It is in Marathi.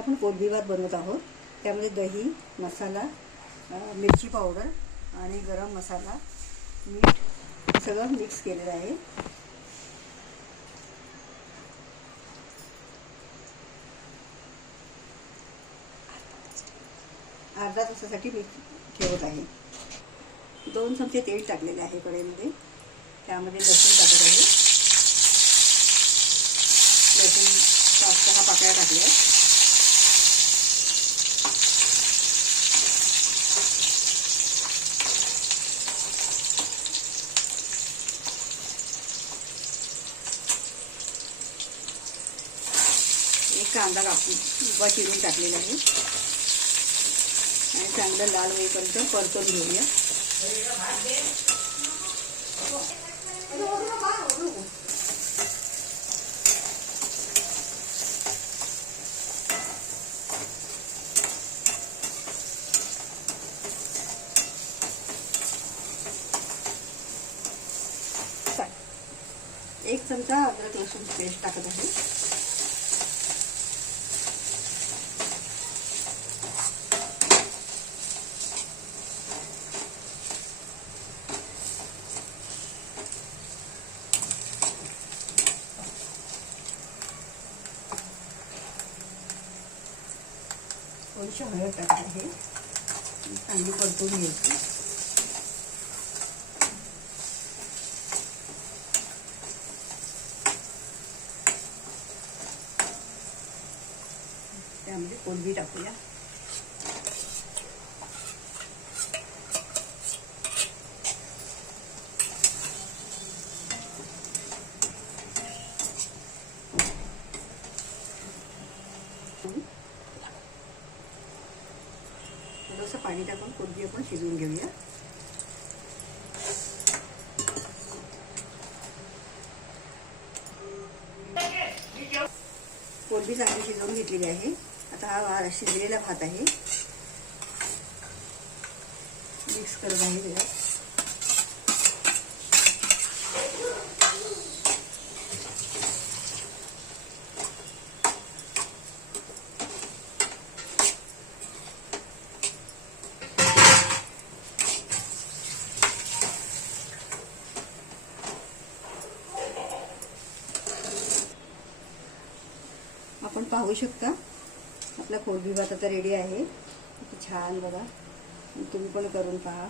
आपण कोलंबी भात बनवत आहोत। त्यामध्ये दही, मसाला, मिरची पावडर आणि गरम मसाला, मीठ सगळं मिक्स केलेलं आहे। अर्धा तासासाठी मी ठेवत आहे। 2 चमचे तेल टाकलेले आहे कढईमध्ये। त्यामध्ये लसूण टाकत आहे। लसूण 5-6 पाकळ्या टाकल्या। एक कांदा उभा चिरून टाकलेला आहे आणि चांगलं लाल होईपर्यंत परतून घेऊया। एक चमचा अद्रक लसूण पेस्ट टाकत आहे। थोडीशी हळद टाकत आहे। चांगली परतून घ्यायची। त्यामध्ये कोलंबी टाकूया। थोडंसं पाणी टाकून कोलंबी आपण शिजवून घेऊया। कोलंबी चांगली शिजवून घेतलेली आहे। आता हा शिजलेला भात आहे, मिक्स करत आहे त्याच्यात। आपण पाहू शकता आपला कोलंबी भात आता रेडी आहे। किती छान बघा, तुम्ही पण करून पहा।